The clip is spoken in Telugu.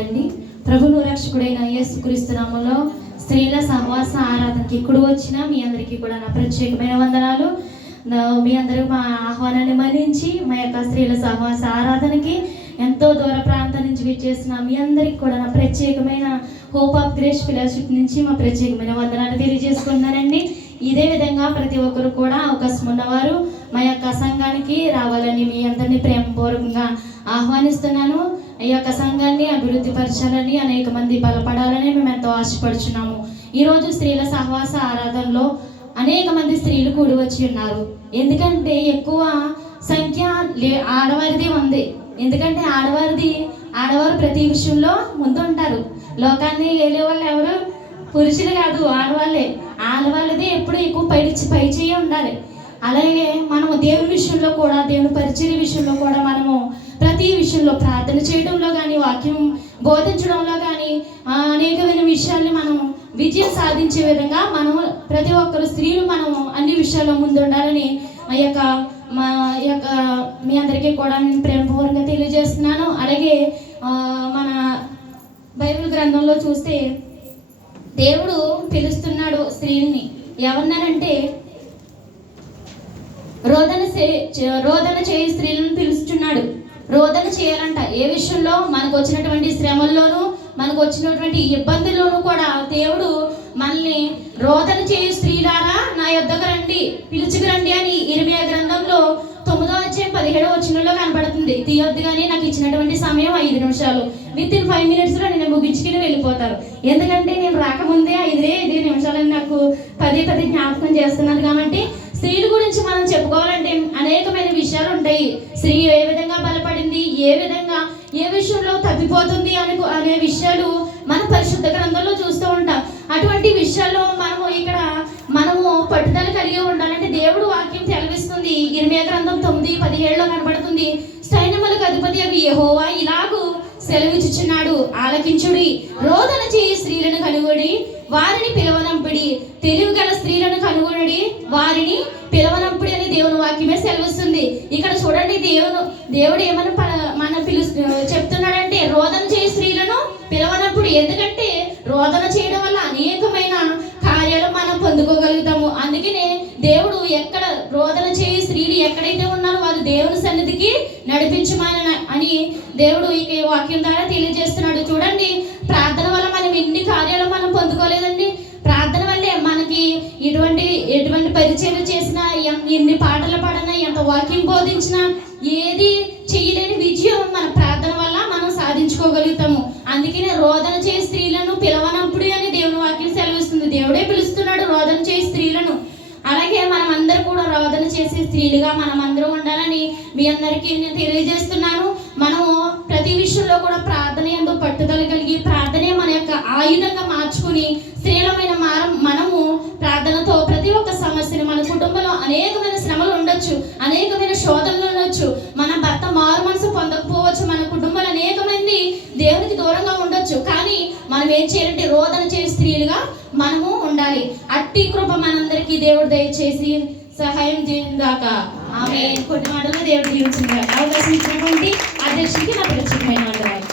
అండి ప్రభువు రక్షకుడైన యేసుక్రీస్తు నామములో స్త్రీల సహవాస ఆరాధనకి ఇప్పుడు వచ్చిన మీ అందరికీ కూడా నా ప్రత్యేకమైన వందనాలు. మీ అందరూ మా ఆహ్వానాన్ని మన్నించి మా యొక్క స్త్రీల సహవాస ఆరాధనకి ఎంతో దూర ప్రాంతం నుంచి విచ్చేసిన మీ అందరికీ కూడా నా ప్రత్యేకమైన హోప్ ఆఫ్ గ్రేస్ ఫెలోషిప్ నుంచి మా ప్రత్యేకమైన వందనాలు తెలియజేసుకున్నానండి. ఇదే విధంగా ప్రతి ఒక్కరు కూడా అవకాశం ఉన్నవారు మా యొక్క సంఘానికి రావాలని మీ అందరినీ ప్రేమపూర్వకంగా ఆహ్వానిస్తున్నాను. ఈ యొక్క సంఘాన్ని అభివృద్ధి పరచాలని, అనేక మంది బలపడాలని మేము ఎంతో ఆశపడుచున్నాము. ఈరోజు స్త్రీల సహవాస ఆరాధనలో అనేక మంది స్త్రీలు కూడి వచ్చి ఉన్నారు. ఎందుకంటే ఎక్కువ సంఖ్య ఆడవారిది ఉంది. ఎందుకంటే ఆడవారు ప్రతి విషయంలో ముందు ఉంటారు. లోకాన్ని ఏలే వాళ్ళు ఎవరు? పురుషులు కాదు, ఆడవాళ్ళది ఎప్పుడు ఎక్కువ పై చేయి ఉండాలి. అలాగే మనము దేవుని విషయంలో కూడా, దేవుని పరిచర్య విషయంలో కూడా మనము ప్రతి విషయంలో ప్రార్థన చేయడంలో కానీ, వాక్యం బోధించడంలో కానీ అనేకమైన విషయాల్ని మనం విజయం సాధించే విధంగా మనం ప్రతి ఒక్కరు స్త్రీలు మనం అన్ని విషయాల్లో ముందు ఉండాలని మా యొక్క మీ అందరికీ కూడా నేను ప్రేమపూర్వకంగా తెలియజేస్తున్నాను. అలాగే మన బైబిల్ గ్రంథంలో చూస్తే దేవుడు పిలుస్తున్నాడు స్త్రీల్ని. ఎవరినంటే రోదన చేయి స్త్రీలను పిలుస్తున్నాడు. రోదన చేయాలంట. ఏ విషయంలో? మనకు వచ్చినటువంటి శ్రమల్లోనూ, మనకు వచ్చినటువంటి ఇబ్బందుల్లోనూ కూడా దేవుడు మనల్ని రోదన చేయి స్త్రీలారా నా యొద్దకు రండి, పిలుచుకురండి అని ఇర్మియా గ్రంథంలో 9వ అధ్యాయం 17వ వచనంలో కనపడుతుంది. తీయొద్దు కానీ నాకు ఇచ్చినటువంటి సమయం 5 నిమిషాలు. వితిన్ 5 minutesలో నేను ముగించుకుని వెళ్ళిపోతారు. ఎందుకంటే నేను రాకముందే 5 నిమిషాలని నాకు పదే జ్ఞాపకం చేస్తున్నాను. కాబట్టి స్త్రీల గురించి మనం చెప్పుకోవాలంటే అనేకమైన విషయాలు ఉంటాయి. స్త్రీ ఏ విధంగా బలపడింది, ఏ విషయంలో తప్పిపోతుంది అనే విషయాలు మన పరిశుద్ధ గ్రంథంలో చూస్తూ ఉంటాం. అటువంటి విషయాల్లో మనము పట్టుదల కలిగి ఉండాలంటే దేవుడు వాక్యం తెలవిస్తుంది. ఇర్మియా గ్రంథం 9:17లో కనబడుతుంది. సైన్యములకు అధిపతి యెహోవా ఇలాగు సెలవిచ్చుచున్నాడు, ఆలకించుడి, రోదన చేయి స్త్రీలను కనుగొని వారిని పిలవనంపిడి, తెలివి గల స్త్రీలను కనుగొనడి, వారిని పిలవనంపుడి అని దేవుని వాక్యమే సెలవిస్తుంది. ఇక్కడ చూడండి, దేవుడు ఏమని చెప్తున్నాడంటే రోదన చేయి స్త్రీలను పిలవనప్పుడు. ఎందుకంటే రోదన చేయడం వల్ల అనేకమైన కార్యాలు మనం పొందుకోగలుగుతాము. అందుకనే దేవుడు ఎక్కడ రోదన చేయి స్త్రీలు ఎక్కడైతే ఉన్నారో వారు దేవుని సన్నిధికి నడిపించమని దేవుడు ఈ వాక్యం ద్వారా తెలియజేస్తున్నాడు. చూడండి, ప్రార్థన వల్ల మనం ఎన్ని కార్యాలు మనం పొందుకోలేదండి. ప్రార్థన వల్లే మనకి ఎటువంటి పరిచయం చేసినా, ఎన్ని పాటలు పాడినా, ఎంత వాక్యం బోధించినా ఏది చేయలేని విజయం మన ప్రార్థన వల్ల మనం సాధించుకోగలుగుతాము. అందుకనే రోదన చేయి స్త్రీలను పిలవనప్పుడు అని దేవుని వాక్యం సెలవిస్తుంది. దేవుడే పిలుస్తున్నాడు రోదన చేయి స్త్రీలను. అలాగే మనం అందరూ కూడా రోదన చేసే స్త్రీలుగా మనం అందరూ ఉండాలని మీ అందరికీ నేను తెలియజేస్తున్నాను. మనము ప్రతి విషయంలో కూడా ప్రార్థన యందు పట్టుదల కలిగి ప్రార్థనే మన యొక్క ఆయుధంగా మార్చుకుని స్త్రీలమైన మనము ప్రార్థనతో ప్రతి ఒక్క సమస్యని, మన కుటుంబంలో అనేకమైన శ్రమలు ఉండొచ్చు, అనేకమైన శోధనలు ఉండొచ్చు, మన భర్త మారు మనసు పొందకపోవచ్చు, మన కుటుంబంలో అనేక మంది దేవునికి దూరంగా ఉండొచ్చు. కానీ మనం ఏం చేయాలంటే రోదన చేసే స్త్రీలుగా మనము ఉండాలి. అట్టి కృప మనందరికీ దేవుడు దయచేసి సహాయం చేయగాక. ఆమె కొన్ని మాటలు దేవుడు దీవించిన అవకాశం ఇచ్చినటువంటి అధ్యక్షుడికి నా ప్రత్యేకమైన వందనాలు.